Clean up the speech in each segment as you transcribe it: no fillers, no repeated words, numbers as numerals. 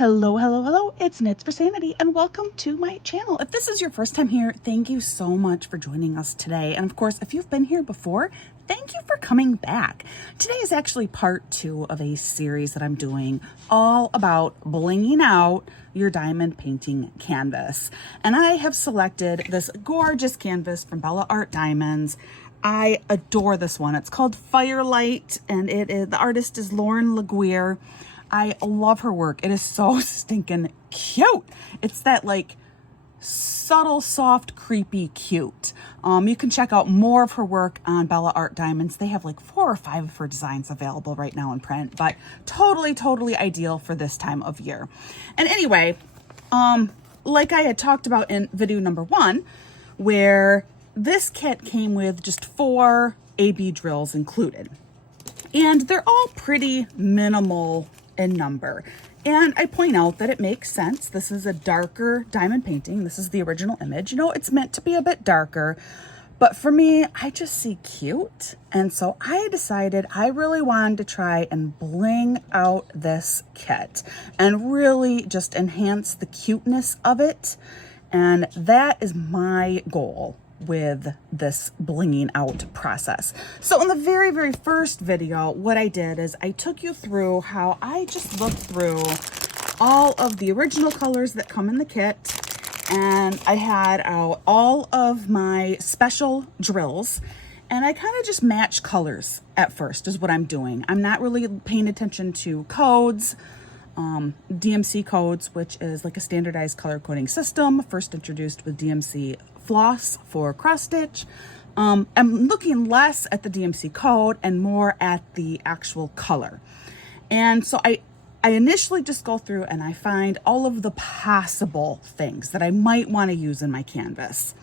Hello, hello, hello, it's Knits for Sanity and welcome to my channel. If this is your first time here, thank you so much for joining us today. And of course, if you've been here before, thank you for coming back. Today is actually part 2 of a series that I'm doing all about blinging out your diamond painting canvas. And I have selected this gorgeous canvas from Bella Art Diamonds. I adore this one. It's called Firelight and the artist is Lauren Laguerre. I love her work. It is so stinking cute. It's that like subtle, soft, creepy cute. You can check out more of her work on Bella Art Diamonds. They have like 4 or 5 of her designs available right now in print, but totally ideal for this time of year. And anyway, like I had talked about in video number 1, where this kit came with just 4 AB drills included. And they're all pretty minimal in number. And I point out that it makes sense. This is a darker diamond painting. This is the original image. You know, it's meant to be a bit darker, but for me, I just see cute. And so I decided I really wanted to try and bling out this kit and really just enhance the cuteness of it. And that is my goal with this blinging out process. So in the very first video, what I did is I took you through how I just looked through all of the original colors that come in the kit, and I had out all of my special drills, and I kind of just match colors at first is what I'm doing. I'm not really paying attention to codes. DMC codes, which is like a standardized color coding system, first introduced with DMC floss for cross stitch. I'm looking less at the DMC code and more at the actual color. And so I initially just go through and I find all of the possible things that I might want to use in my canvas.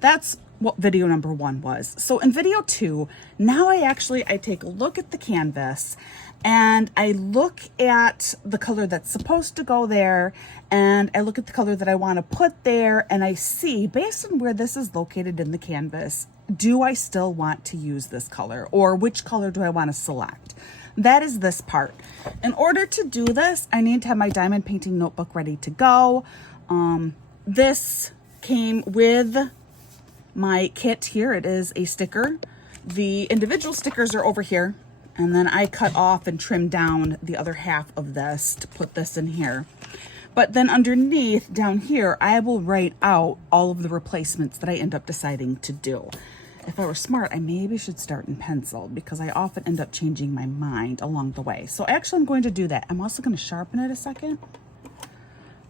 That's what video number 1 was. So in video 2, now I take a look at the canvas and I look at the color that's supposed to go there, and I look at the color that I want to put there, and I see, based on where this is located in the canvas, do I still want to use this color, or which color do I want to select? That is this part. In order to do this, I need to have my diamond painting notebook ready to go. This came with my kit here. It is a sticker. The individual stickers are over here. And then I cut off and trim down the other half of this to put this in here. But then underneath down here, I will write out all of the replacements that I end up deciding to do. If I were smart, I maybe should start in pencil because I often end up changing my mind along the way. So actually I'm going to do that. I'm also going to sharpen it a second.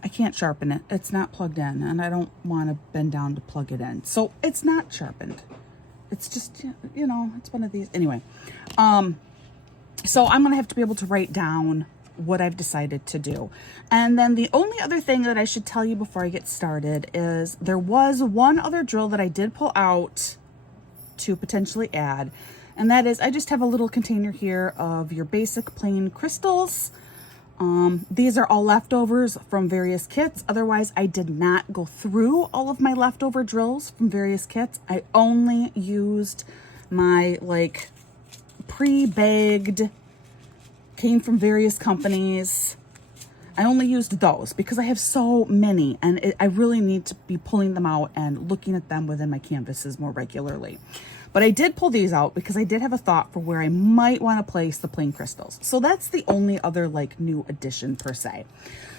I can't sharpen it. It's not plugged in and I don't want to bend down to plug it in. So it's not sharpened. It's just, you know, it's one of these. Anyway, so I'm going to have to be able to write down what I've decided to do. And then the only other thing that I should tell you before I get started is there was one other drill that I did pull out to potentially add. And that is I just have a little container here of your basic plain crystals. These are all leftovers from various kits. Otherwise, I did not go through all of my leftover drills from various kits. I only used my like pre-bagged, came from various companies. I only used those because I have so many and I really need to be pulling them out and looking at them within my canvases more regularly. But I did pull these out because I did have a thought for where I might want to place the plain crystals. So that's the only other like new addition per se.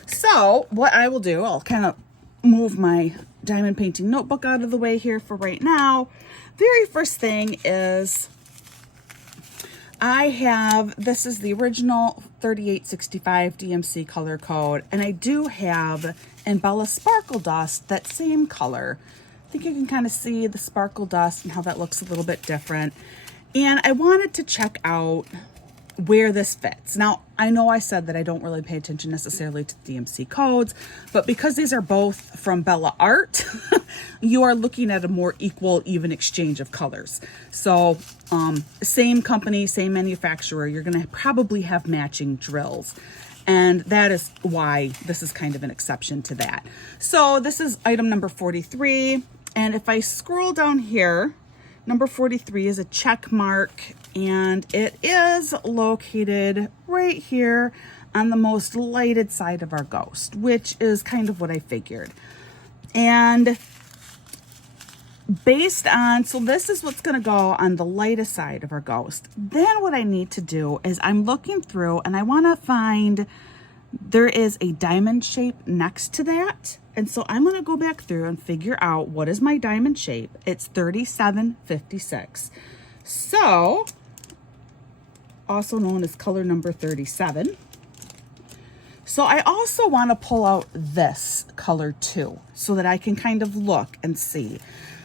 So what I will do, I'll kind of move my diamond painting notebook out of the way here for right now. Very first thing is I have, this is the original 3865 DMC color code, and I do have in Bella Sparkle Dust that same color. I think you can kind of see the sparkle dust and how that looks a little bit different. And I wanted to check out where this fits. Now, I know I said that I don't really pay attention necessarily to DMC codes, but because these are both from Bella Art, you are looking at a more equal, even exchange of colors. So same company, same manufacturer, you're going to probably have matching drills. And that is why this is kind of an exception to that. So this is item number 43. And if I scroll down here, number 43 is a check mark, and it is located right here on the most lighted side of our ghost, which is kind of what I figured. And based on, so this is what's going to go on the lightest side of our ghost. Then what I need to do is I'm looking through and I want to find, there is a diamond shape next to that. And so I'm going to go back through and figure out what is my diamond shape. It's 3756. So, also known as color number 37. So I also want to pull out this color too, so that I can kind of look and see.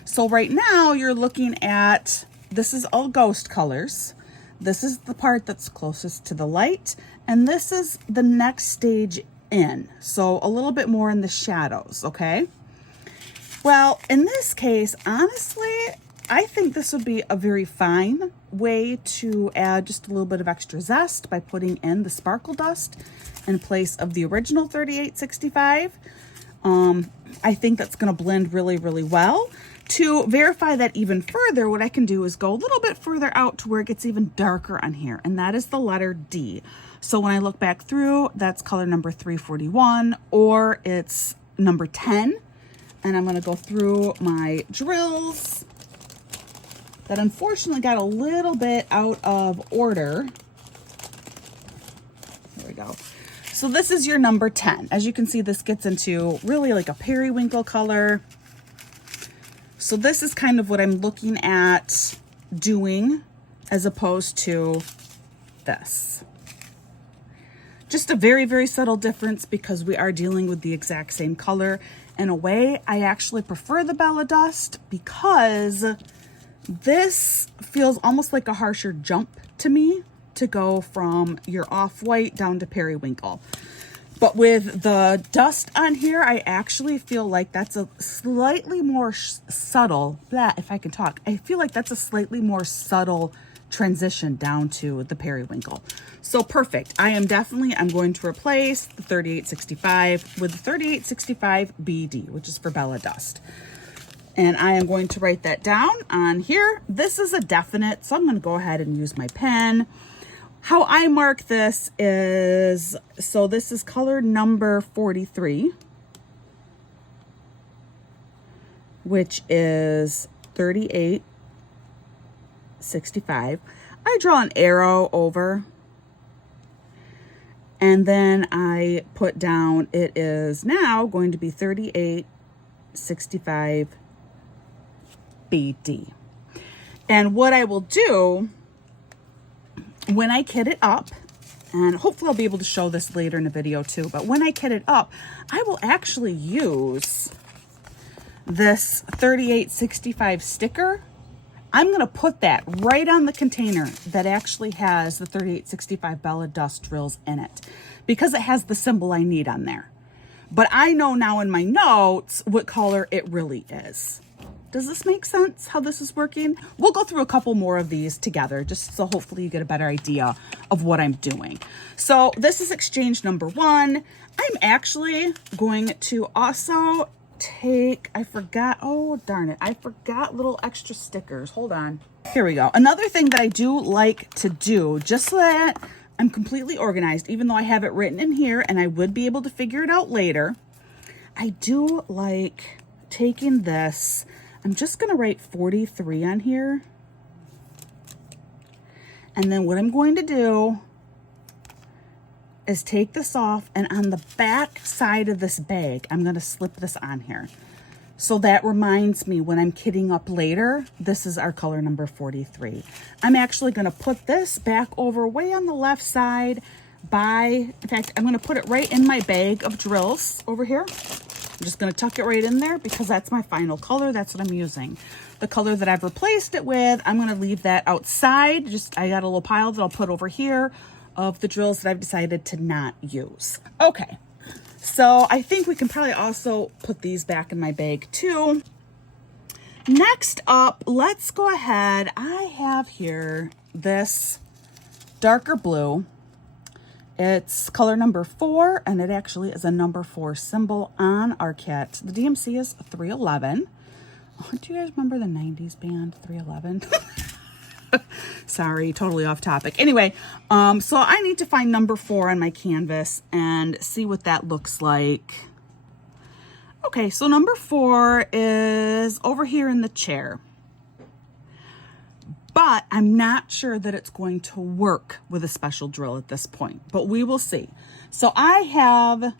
So right now you're looking at, this is all ghost colors. This is the part that's closest to the light, and this is the next stage in. So a little bit more in the shadows, okay? Well, in this case, honestly, I think this would be a very fine way to add just a little bit of extra zest by putting in the sparkle dust in place of the original 3865. I think that's going to blend really, really well. To verify that even further, what I can do is go a little bit further out to where it gets even darker on here, and that is the letter D. So when I look back through, that's color number 341, or it's number 10. And I'm going to go through my drills that unfortunately got a little bit out of order. There we go. So this is your number 10. As you can see, this gets into really like a periwinkle color. So this is kind of what I'm looking at doing as opposed to this. Just a very, very subtle difference because we are dealing with the exact same color. In a way, I actually prefer the Bella Dust because this feels almost like a harsher jump to me to go from your off-white down to periwinkle. But with the dust on here, I actually feel like that's a slightly more subtle, if I can talk, I feel like that's a slightly more subtle transition down to the periwinkle. So perfect. I'm going to replace the 3865 with the 3865 BD, which is for Bella Dust. And I am going to write that down on here. This is a definite, so I'm going to go ahead and use my pen. How I mark this is, so this is color number 43, which is 3865. I draw an arrow over, and then I put down, it is now going to be 3865 BD. And what I will do when I kit it up, and hopefully I'll be able to show this later in the video too, but when I kit it up, I will actually use this 3865 sticker. I'm going to put that right on the container that actually has the 3865 Bella Dust drills in it because it has the symbol I need on there. But I know now in my notes what color it really is. Does this make sense how this is working? We'll go through a couple more of these together just so hopefully you get a better idea of what I'm doing. So this is exchange number 1. I'm actually going to also take, I forgot, oh darn it, I forgot little extra stickers. Hold on. Here we go. Another thing that I do like to do, just so that I'm completely organized, even though I have it written in here and I would be able to figure it out later, I do like taking this. I'm just going to write 43 on here. And then what I'm going to do is take this off, and on the back side of this bag, I'm going to slip this on here. So that reminds me when I'm kitting up later, this is our color number 43. I'm actually going to put this back over way on the left side in fact, I'm going to put it right in my bag of drills over here. I'm just going to tuck it right in there because that's my final color. That's what I'm using. The color that I've replaced it with, I'm going to leave that outside. I got a little pile that I'll put over here of the drills that I've decided to not use. Okay, so I think we can probably also put these back in my bag too. Next up, let's go ahead. I have here this darker blue. It's color number 4, and it actually is a number 4 symbol on our kit. The DMC is 311. Oh, do you guys remember the 90s band 311? Sorry, totally off topic. Anyway, so I need to find number 4 on my canvas and see what that looks like. Okay, so number 4 is over here in the chair. But I'm not sure that it's going to work with a special drill at this point, but we will see. So I have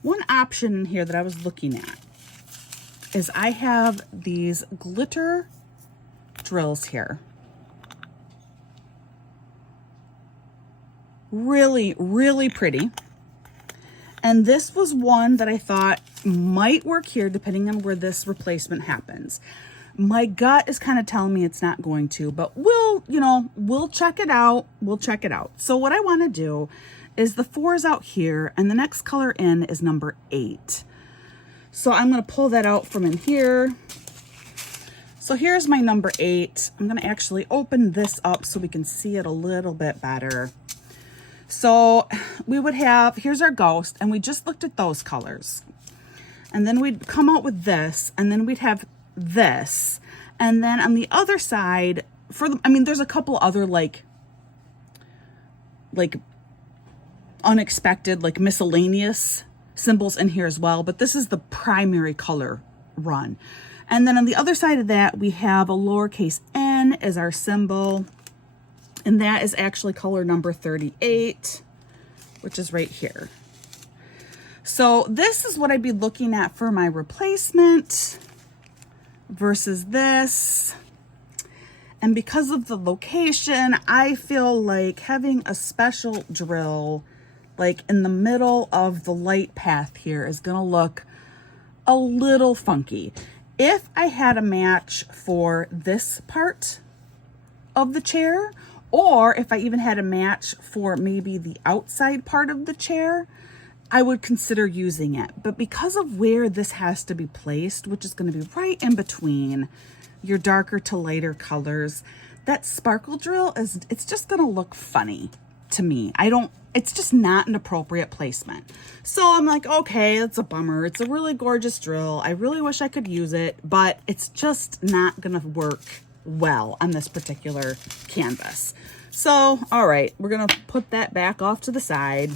one option in here that I was looking at is I have these glitter drills here. Really, really pretty. And this was one that I thought might work here depending on where this replacement happens. My gut is kind of telling me it's not going to, but we'll check it out. We'll check it out. So what I want to do is the 4 is out here and the next color in is number 8. So I'm going to pull that out from in here. So here's my number 8. I'm going to actually open this up so we can see it a little bit better. So we would have, here's our ghost, and we just looked at those colors. And then we'd come out with this, and then we'd have this. And then on the other side, there's a couple other like unexpected, like miscellaneous symbols in here as well, but this is the primary color run. And then on the other side of that, we have a lowercase n as our symbol. And that is actually color number 38, which is right here. So this is what I'd be looking at for my replacement versus this. And because of the location, I feel like having a special drill like in the middle of the light path here is gonna look a little funky. If I had a match for this part of the chair, or if I even had a match for maybe the outside part of the chair, I would consider using it. But because of where this has to be placed, which is going to be right in between your darker to lighter colors, that sparkle drill it's just going to look funny to me. It's just not an appropriate placement. So I'm like, okay, that's a bummer. It's a really gorgeous drill. I really wish I could use it, but it's just not going to work well on this particular canvas. So, all right, we're going to put that back off to the side.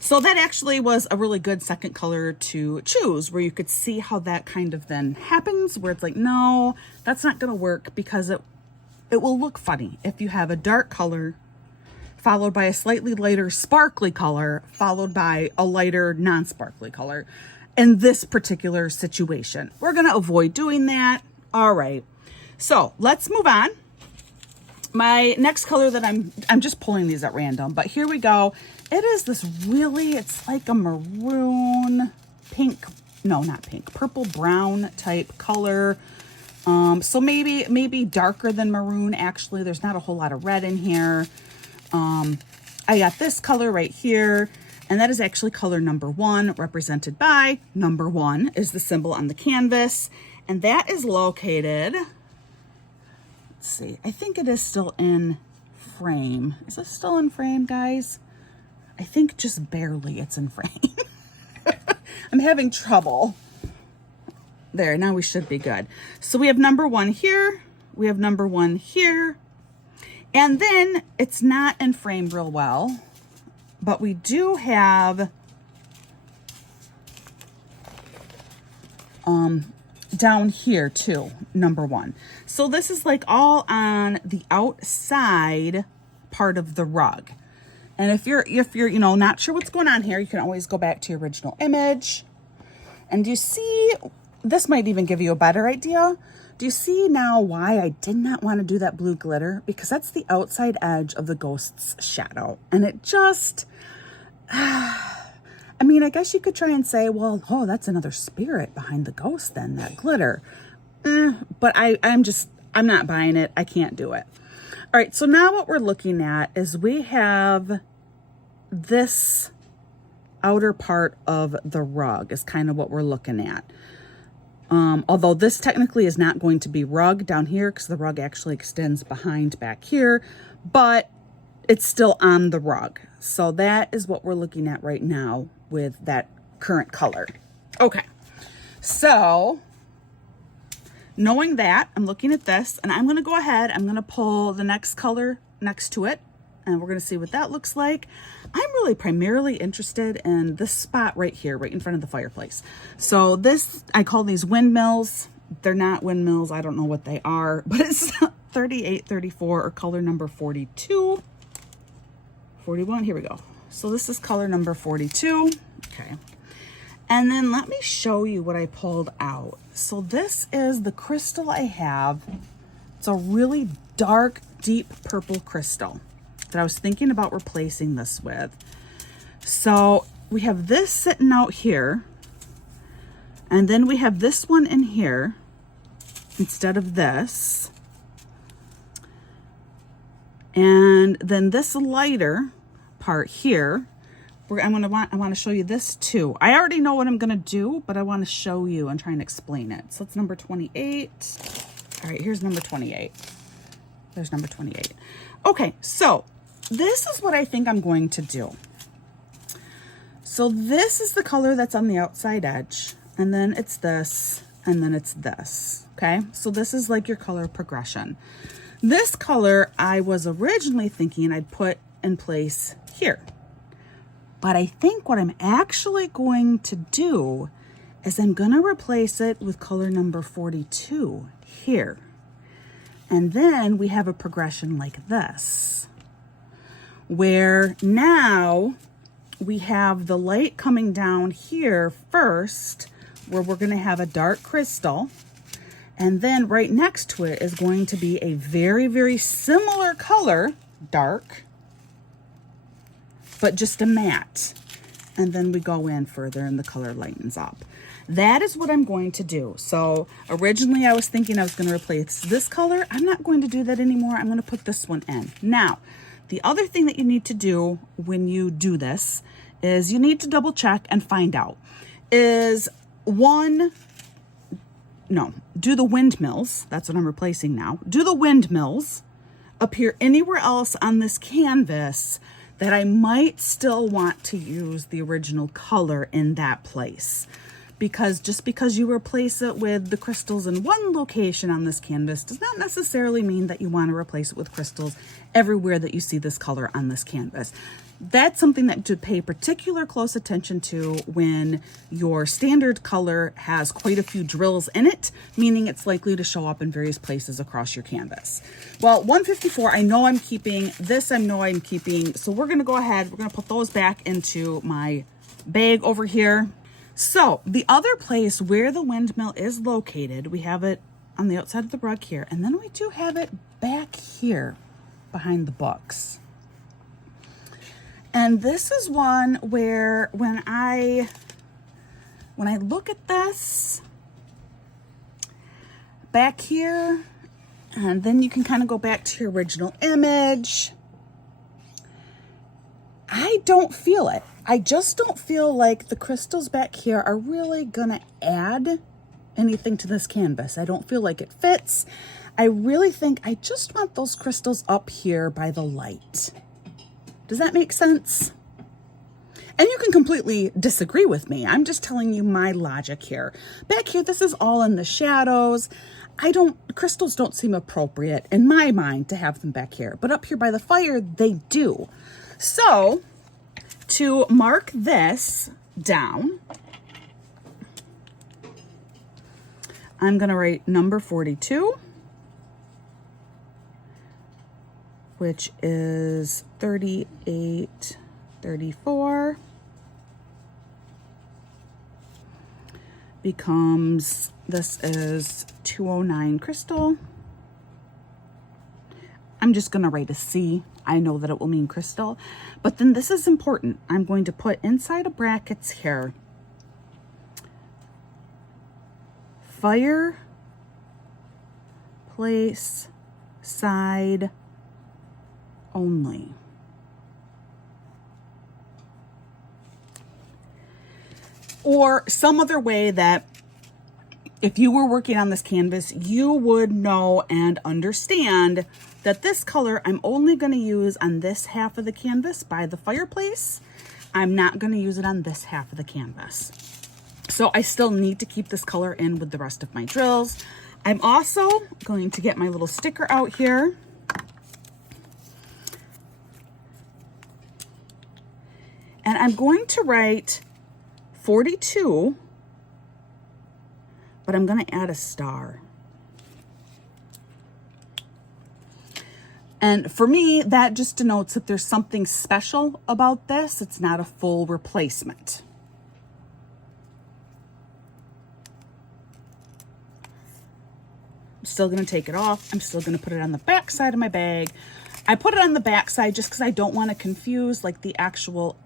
So that actually was a really good second color to choose, where you could see how that kind of then happens, where it's like, no, that's not going to work, because it will look funny if you have a dark color followed by a slightly lighter sparkly color followed by a lighter non-sparkly color. In this particular situation, we're going to avoid doing that. All right, so let's move on. My next color that I'm just pulling these at random, but here we go. It is this it's like a maroon pink, no, not pink, purple brown type color. So maybe darker than maroon. Actually, there's not a whole lot of red in here. I got this color right here, and that is actually color number 1, represented by number 1 is the symbol on the canvas. And that is located, let's see, I think it is still in frame. Is this still in frame, guys? I think just barely it's in frame. I'm having trouble. There, now we should be good. So we have number 1 here. We have number 1 here. And then it's not in frame real well, but we do have down here too, number 1. So this is like all on the outside part of the rug. And if you're not sure what's going on here, you can always go back to your original image. And do you see, this might even give you a better idea. Do you see now why I did not want to do that blue glitter? Because that's the outside edge of the ghost's shadow. And it just, I mean, I guess you could try and say, well, oh, that's another spirit behind the ghost then, that glitter. But I'm not buying it. I can't do it. All right, so now what we're looking at is we have this outer part of the rug is kind of what we're looking at. Although this technically is not going to be rug down here because the rug actually extends behind back here, but it's still on the rug. So that is what we're looking at right now with that current color. Okay, so knowing that, I'm looking at this, and I'm gonna go ahead, I'm gonna pull the next color next to it, and we're gonna see what that looks like. I'm really primarily interested in this spot right here, right in front of the fireplace. So this, I call these windmills. They're not windmills, I don't know what they are, but it's 38, 34, or color number 42. 41, here we go. So this is color number 42, okay. And then let me show you what I pulled out. So this is the crystal I have. It's a really dark, deep purple crystal that I was thinking about replacing this with. So we have this sitting out here, and then we have this one in here instead of this. And then this lighter part here, I want to show you this too. I already know what I'm going to do, but I want to show you and try and explain it. So it's number 28. All right, here's number 28. There's number 28. Okay, so this is what I think I'm going to do. So this is the color that's on the outside edge, and then it's this, and then it's this, okay? So this is like your color progression. This color I was originally thinking I'd put in place here. But I think what I'm actually going to do is I'm going to replace it with color number 42 here. And then we have a progression like this, where now we have the light coming down here first, where we're going to have a dark crystal. And then right next to it is going to be a very, very similar color, dark, but just a matte. And then we go in further and the color lightens up. That is what I'm going to do. So originally I was thinking I was going to replace this color. I'm not going to do that anymore. I'm going to put this one in. Now, the other thing that you need to do when you do this is you need to double check and find out. Do the windmills, that's what I'm replacing now. Do the windmills appear anywhere else on this canvas that I might still want to use the original color in that place? Because just because you replace it with the crystals in one location on this canvas does not necessarily mean that you want to replace it with crystals everywhere that you see this color on this canvas. That's something that to pay particular close attention to when your standard color has quite a few drills in it, meaning it's likely to show up in various places across your canvas. Well, 154, I know I'm keeping. This I know I'm keeping. So we're going to go ahead. We're going to put those back into my bag over here. So the other place where the windmill is located, we have it on the outside of the rug here, and then we do have it back here behind the books. And this is one where when I look at this back here, and then you can kind of go back to your original image, I don't feel it. I just don't feel like the crystals back here are really gonna add anything to this canvas. I don't feel like it fits. I really think I just want those crystals up here by the light. Does that make sense? And you can completely disagree with me. I'm just telling you my logic here. Back here, this is all in the shadows. Crystals don't seem appropriate in my mind to have them back here, but up here by the fire, they do. So to mark this down, I'm gonna write number 42, which is 38, 34, becomes, this is 209 crystal. I'm just gonna write a C. I know that it will mean crystal, but then this is important. I'm going to put inside of brackets here, fireplace side only. Or some other way that if you were working on this canvas, you would know and understand that this color I'm only going to use on this half of the canvas by the fireplace. I'm not going to use it on this half of the canvas. So I still need to keep this color in with the rest of my drills. I'm also going to get my little sticker out here. And I'm going to write 42, but I'm going to add a star. And for me, that just denotes that there's something special about this. It's not a full replacement. I'm still going to take it off. I'm still going to put it on the back side of my bag. I put it on the back side just because I don't want to confuse like the actual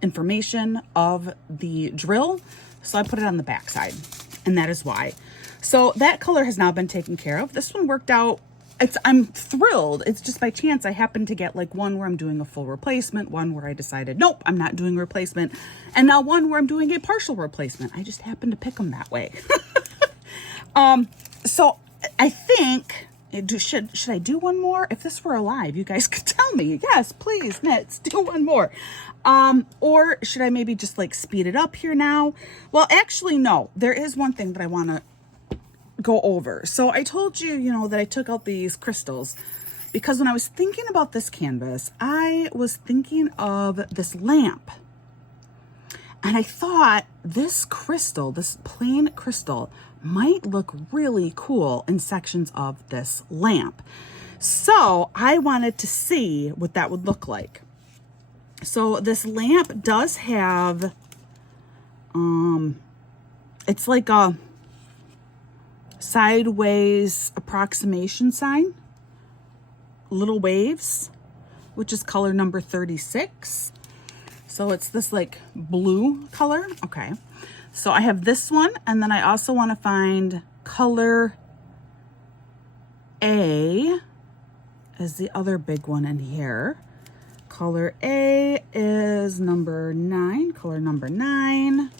information of the drill. So I put it on the back side, and that is why. So that color has now been taken care of. This one worked out. I'm thrilled. It's just by chance I happened to get like one where I'm doing a full replacement, one where I decided, nope, I'm not doing a replacement, and now one where I'm doing a partial replacement. I just happened to pick them that way. So I think, should I do one more? If this were alive, you guys could tell me. Yes, please, Knits, do one more. Or should I maybe just like speed it up here now? Well, actually, no. There is one thing that I want to go over. So I told you, that I took out these crystals because when I was thinking about this canvas, I was thinking of this lamp. And I thought this crystal, this plain crystal, might look really cool in sections of this lamp. So I wanted to see what that would look like. So this lamp does have, it's like a sideways approximation sign, little waves, which is color number 36. So it's this like blue color. Okay. So I have this one, and then I also want to find color A is the other big one in here. Color A is number 9, color number 9.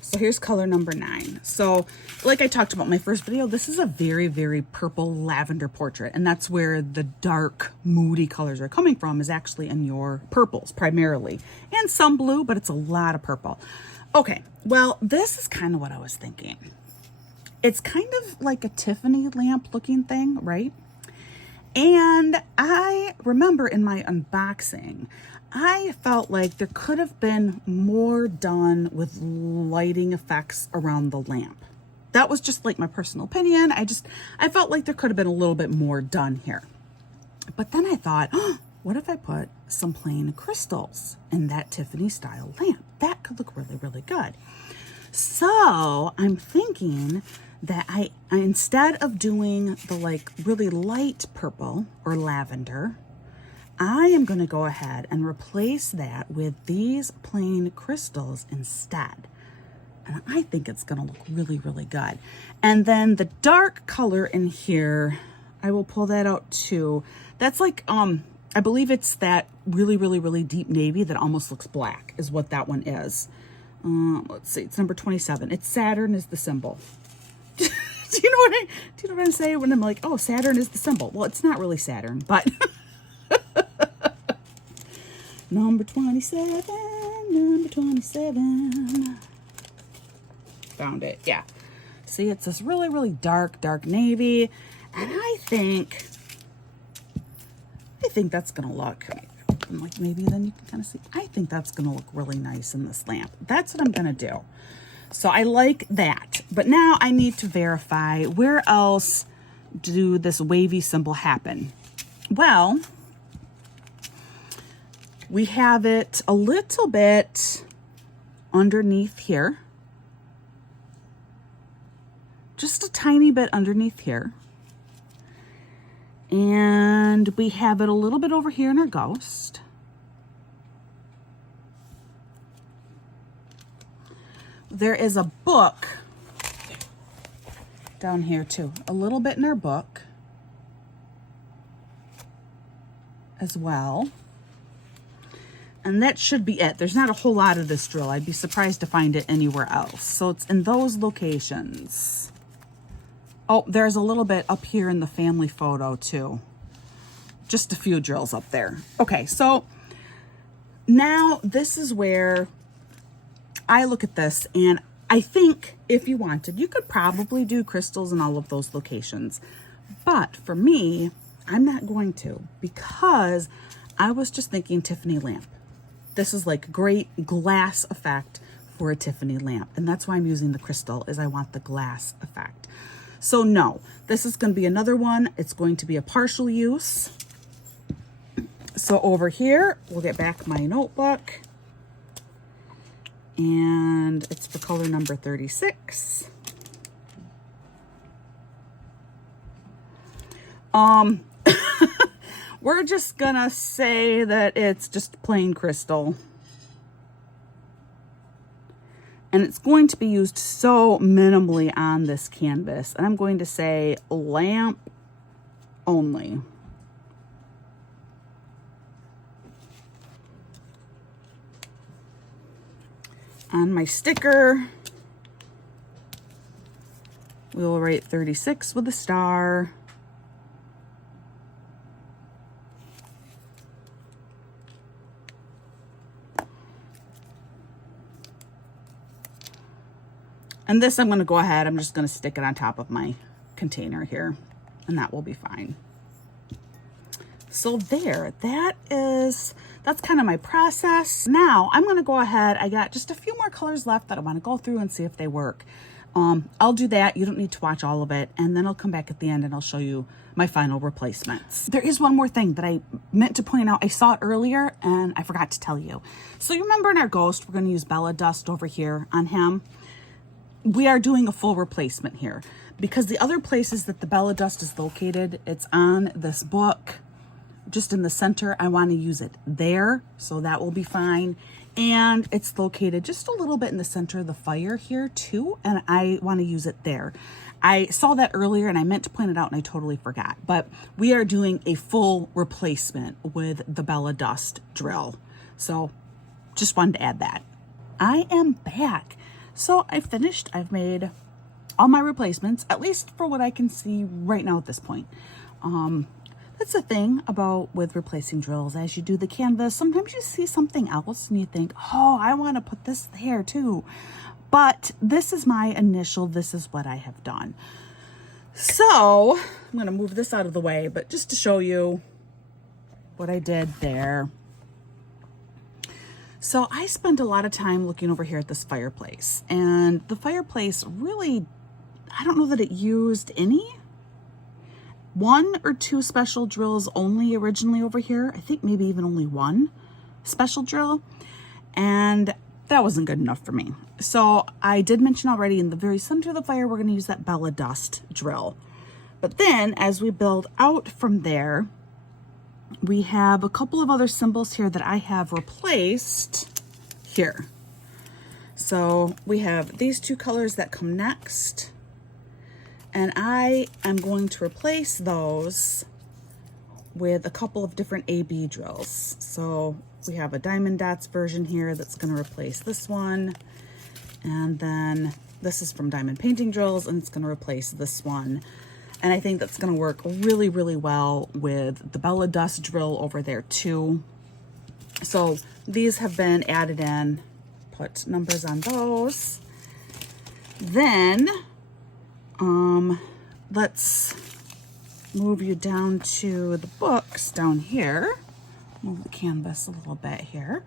So here's color number 9. So like I talked about in my first video, this is a very, very purple lavender portrait. And that's where the dark, moody colors are coming from, is actually in your purples primarily. And some blue, but it's a lot of purple. Okay, well, this is kind of what I was thinking. It's kind of like a Tiffany lamp looking thing, right? And I remember in my unboxing, I felt like there could have been more done with lighting effects around the lamp. That was just like my personal opinion. I felt like there could have been a little bit more done here. But then I thought, oh, what if I put some plain crystals in that Tiffany style lamp? That could look really, really good. So I'm thinking that I instead of doing the like really light purple or lavender, I am going to go ahead and replace that with these plain crystals instead. And I think it's going to look really, really good. And then the dark color in here, I will pull that out too. That's like, I believe it's that really, really, really deep navy that almost looks black is what that one is. Let's see, it's number 27. It's Saturn is the symbol. Do you know what I'm saying when I'm like, oh, Saturn is the symbol? Well, it's not really Saturn, but number 27, number 27. Found it. Yeah. See, it's this really, really dark navy. And I think that's going to look like, maybe then you can kind of see, I think that's going to look really nice in this lamp. That's what I'm going to do. So I like that. But now I need to verify where else do this wavy symbol happen. Well, we have it a little bit underneath here. Just a tiny bit underneath here. And we have it a little bit over here in our ghost. There is a book down here too. A little bit in our book as well. And that should be it. There's not a whole lot of this drill. I'd be surprised to find it anywhere else. So it's in those locations. Oh, there's a little bit up here in the family photo too. Just a few drills up there. Okay, so now this is where I look at this and I think if you wanted, you could probably do crystals in all of those locations. But for me, I'm not going to, because I was just thinking Tiffany lamp. This is like great glass effect for a Tiffany lamp. And that's why I'm using the crystal, is I want the glass effect. So no, this is going to be another one. It's going to be a partial use. So over here, we'll get back my notebook. And it's for color number 36. We're just gonna say that it's just plain crystal. And it's going to be used so minimally on this canvas. And I'm going to say lamp only. On my sticker, we will write 36 with a star. And this, I'm going to go ahead, I'm just going to stick it on top of my container here, and that will be fine. So there, that's kind of my process. Now I'm going to go ahead. I got just a few more colors left that I want to go through and see if they work. I'll do that. You don't need to watch all of it. And then I'll come back at the end and I'll show you my final replacements. There is one more thing that I meant to point out. I saw it earlier and I forgot to tell you. So you remember in our ghost, we're going to use Bella Dust over here on him. We are doing a full replacement here because the other places that the Bella Dust is located, it's on this book, just in the center. I want to use it there, so that will be fine. And it's located just a little bit in the center of the fire here too, and I want to use it there. I saw that earlier and I meant to point it out and I totally forgot, but we are doing a full replacement with the Bella Dust drill. So just wanted to add that. I am back. So I finished. I've made all my replacements, at least for what I can see right now at this point. That's the thing about with replacing drills. As you do the canvas, sometimes you see something else and you think, oh, I want to put this there too. But this is my initial, this is what I have done. So I'm going to move this out of the way, but just to show you what I did there. So I spent a lot of time looking over here at this fireplace, and the fireplace really, I don't know that it used any. 1 or 2 special drills only originally over here. I think maybe even only 1 special drill, and that wasn't good enough for me. So I did mention already in the very center of the fire, we're going to use that Bella Dust drill. But then as we build out from there, we have a couple of other symbols here that I have replaced here. So we have these 2 colors that come next, and I am going to replace those with a couple of different AB drills. So we have a diamond dots version here that's going to replace this one, and then this is from Diamond Painting Drills, and it's going to replace this one. And I think that's going to work really, really well with the Bella Dust drill over there too. So these have been added in. Put numbers on those. Then let's move you down to the books down here. Move the canvas a little bit here.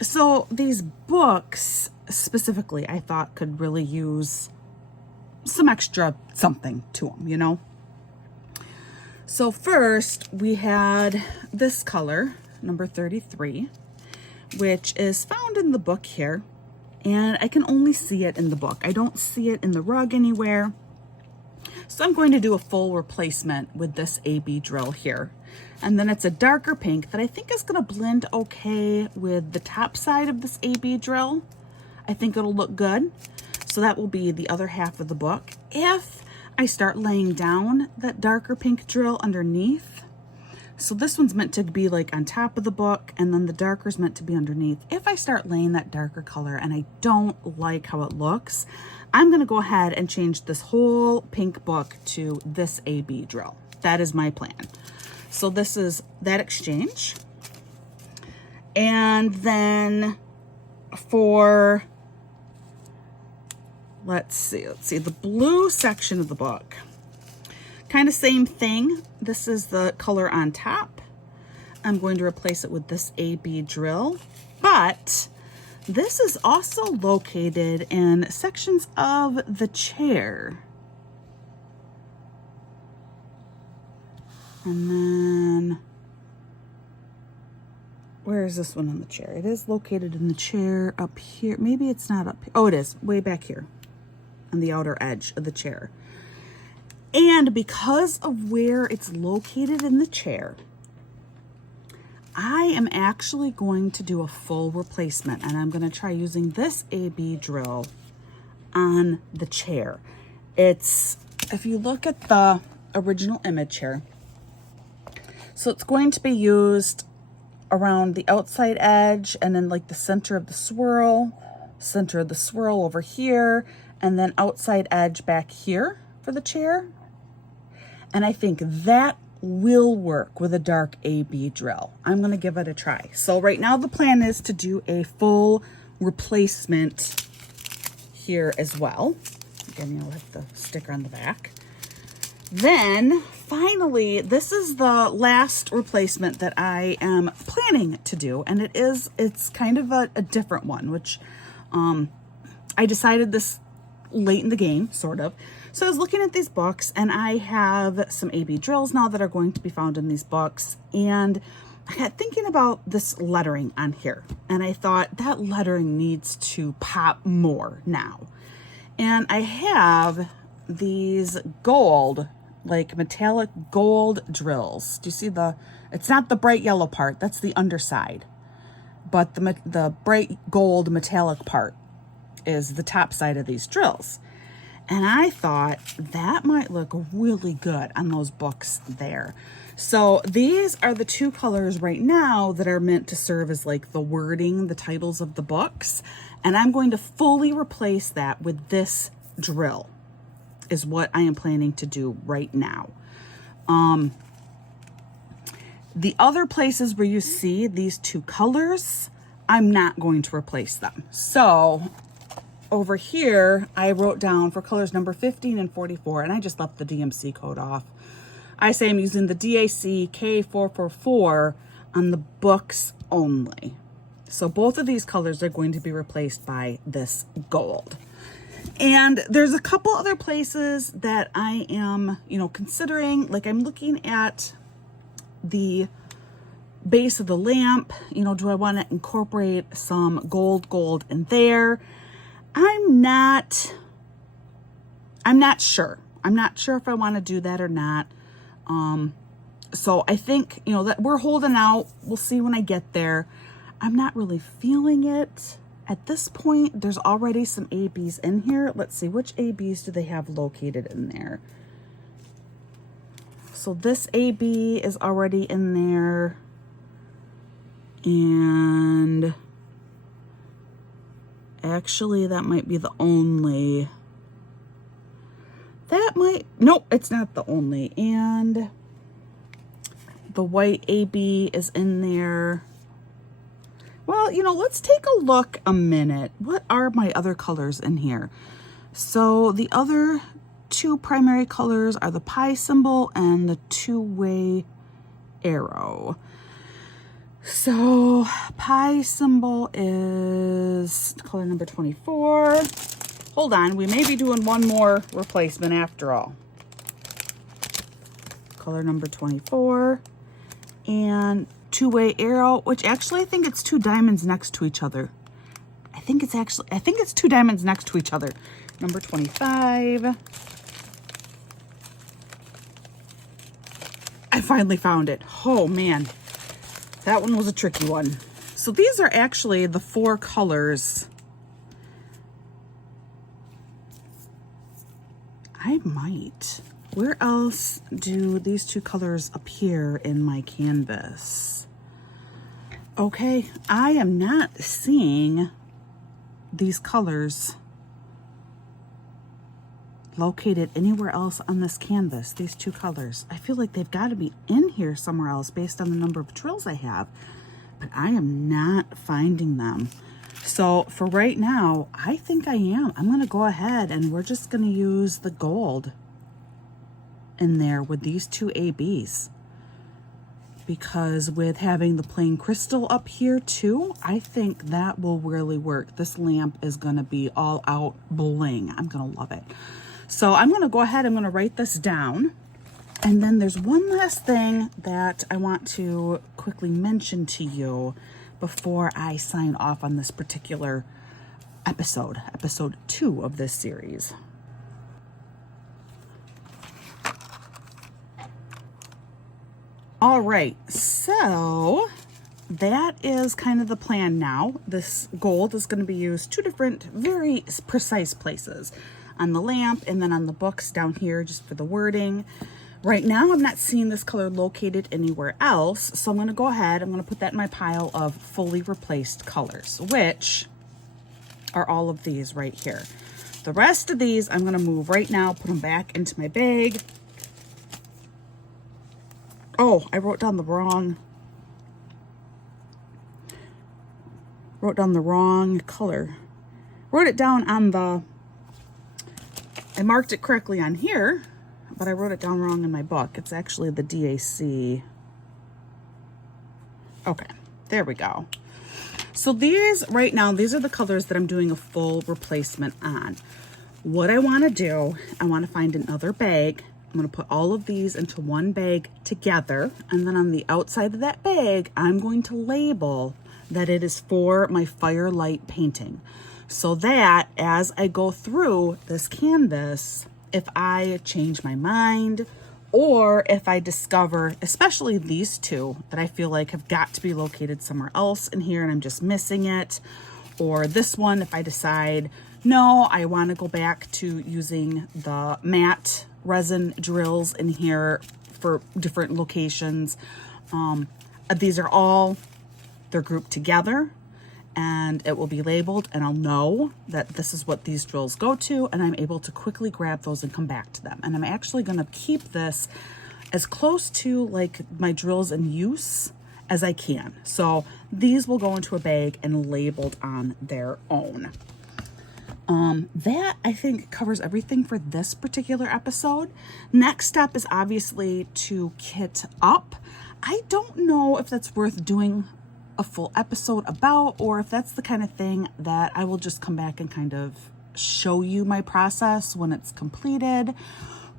So these books specifically, I thought could really use some extra something to them, you know. So first we had this color, number 33, which is found in the book here, and I can only see it in the book. I don't see it in the rug anywhere. So I'm going to do a full replacement with this AB drill here. And then it's a darker pink that I think is going to blend okay with the top side of this AB drill. I think it'll look good. So that will be the other half of the book. If I start laying down that darker pink drill underneath, so this one's meant to be like on top of the book, and then the darker is meant to be underneath. If I start laying that darker color and I don't like how it looks, I'm going to go ahead and change this whole pink book to this AB drill. That is my plan. So this is that exchange. And then for let's see, the blue section of the book. Kind of same thing. This is the color on top. I'm going to replace it with this AB drill, but this is also located in sections of the chair. And then, where is this one on the chair? It is located in the chair up here. Maybe it's not up here. Oh, it is way back here on the outer edge of the chair. And because of where it's located in the chair, I am actually going to do a full replacement, and I'm going to try using this AB drill on the chair. It's, if you look at the original image here, so it's going to be used around the outside edge and then like the center of the swirl over here, and then outside edge back here for the chair. And I think that will work with a dark AB drill. I'm going to give it a try. So right now the plan is to do a full replacement here as well. Again, you'll have the sticker on the back. Then finally, this is the last replacement that I am planning to do, and it's kind of a different one, which I decided this late in the game, sort of. So I was looking at these books, and I have some AB drills now that are going to be found in these books, and I got thinking about this lettering on here, and I thought that lettering needs to pop more now. And I have these gold, like metallic gold drills. Do you see it's not the bright yellow part, that's the underside, but the bright gold metallic part is the top side of these drills. And I thought that might look really good on those books there. So these are the two colors right now that are meant to serve as like the wording, the titles of the books. And I'm going to fully replace that with this drill, is what I am planning to do right now. The other places where you see these two colors, I'm not going to replace them. So over here, I wrote down for colors number 15 and 44, and I just left the DMC code off. I say I'm using the DAC K444 on the books only. So both of these colors are going to be replaced by this gold. And there's a couple other places that I am, considering. Like I'm looking at the base of the lamp. Do I want to incorporate some gold in there? I'm not sure. I'm not sure if I want to do that or not. So I think, that we're holding out. We'll see when I get there. I'm not really feeling it. At this point, there's already some ABs in here. Let's see, which ABs do they have located in there? So this AB is already in there. And actually, that might be the only. Nope, it's not the only. And the white AB is in there. Well, let's take a look a minute. What are my other colors in here? So the other two primary colors are the pi symbol and the two-way arrow. So pi symbol is color number 24. Hold on, we may be doing one more replacement after all. Color number 24. And two-way arrow, which actually I think it's two diamonds next to each other. I think it's two diamonds next to each other. Number 25. I finally found it. Oh man, that one was a tricky one. So these are actually the four colors. I might. Where else do these two colors appear in my canvas? Okay, I am not seeing these colors located anywhere else on this canvas, these two colors. I feel like they've got to be in here somewhere else based on the number of drills I have, but I am not finding them. So for right now, I think I am. I'm going to go ahead and we're just going to use the gold in there with these two ABs. Because with having the plain crystal up here too, I think that will really work. This lamp is going to be all out bling. I'm going to love it. So I'm going to go ahead, I'm going to write this down. And then there's one last thing that I want to quickly mention to you before I sign off on this particular episode 2 of this series. All right, so that is kind of the plan now. This gold is going to be used 2 different, very precise places. On the lamp and then on the books down here just for the wording. Right now, I'm not seeing this color located anywhere else, so I'm going to go ahead, I'm going to put that in my pile of fully replaced colors, which are all of these right here. The rest of these, I'm going to move right now, put them back into my bag. Oh, I wrote down the wrong color. Wrote it down on the, I marked it correctly on here, but I wrote it down wrong in my book. It's actually the DAC. Okay, there we go. So these, right now, these are the colors that I'm doing a full replacement on. What I want to do, I want to find another bag. I'm going to put all of these into one bag together. And then on the outside of that bag, I'm going to label that it is for my firelight painting. So that as I go through this canvas, if I change my mind or if I discover, especially these two that I feel like have got to be located somewhere else in here and I'm just missing it, or this one, if I decide, no, I want to go back to using the matte resin drills in here for different locations. These are all, they're grouped together. And it will be labeled and I'll know that this is what these drills go to, and I'm able to quickly grab those and come back to them. And I'm actually going to keep this as close to like my drills in use as I can. So these will go into a bag and labeled on their own. That I think covers everything for this particular episode. Next step is obviously to kit up. I don't know if that's worth doing a full episode about, or if that's the kind of thing that I will just come back and kind of show you my process when it's completed,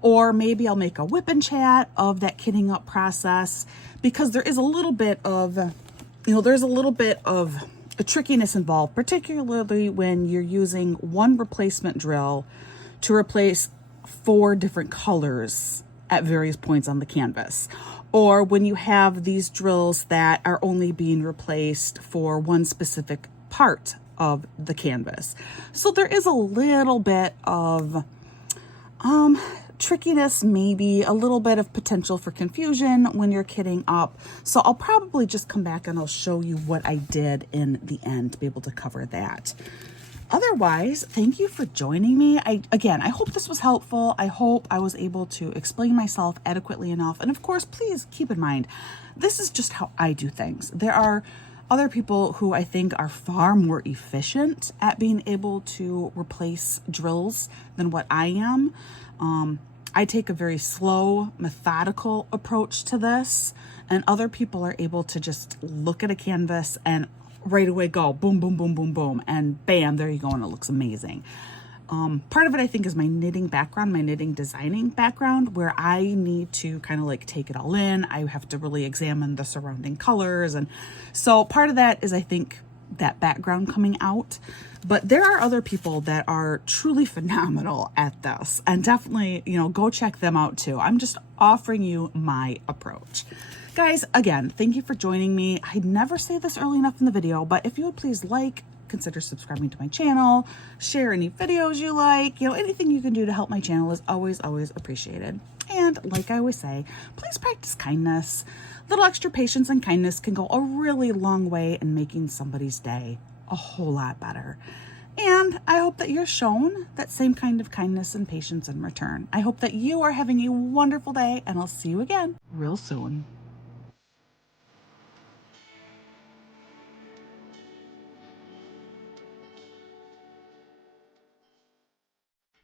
or maybe I'll make a whip and chat of that kitting up process, because there is a little bit of, there's a little bit of a trickiness involved, particularly when you're using one replacement drill to replace 4 different colors at various points on the canvas. Or when you have these drills that are only being replaced for one specific part of the canvas. So there is a little bit of trickiness, maybe a little bit of potential for confusion when you're kitting up. So I'll probably just come back and I'll show you what I did in the end to be able to cover that. Otherwise, thank you for joining me. Again, I hope this was helpful. I hope I was able to explain myself adequately enough. And of course, please keep in mind, this is just how I do things. There are other people who I think are far more efficient at being able to replace drills than what I am. I take a very slow, methodical approach to this, and other people are able to just look at a canvas and right away go boom, boom, boom, boom, boom, and bam, there you go, and it looks amazing. Part of it, I think, is my knitting background, my knitting designing background, where I need to kind of like take it all in. I have to really examine the surrounding colors. And so part of that is, I think, that background coming out. But there are other people that are truly phenomenal at this, and definitely, go check them out too. I'm just offering you my approach. Guys, again, thank you for joining me. I never say this early enough in the video, but if you would please consider subscribing to my channel, share any videos you like, anything you can do to help my channel is always, always appreciated. And like I always say, please practice kindness. Little extra patience and kindness can go a really long way in making somebody's day a whole lot better. And I hope that you're shown that same kind of kindness and patience in return. I hope that you are having a wonderful day, and I'll see you again real soon.